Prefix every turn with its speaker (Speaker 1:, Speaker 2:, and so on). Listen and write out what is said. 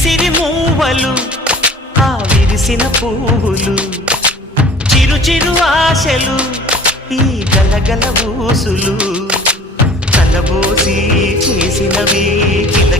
Speaker 1: సిరి మూవలు ఆ విరిసిన పువ్వులు చిరు చిరు ఆశలు ఈ గలగల ఊసులు కలబోసి చేసినవి కిల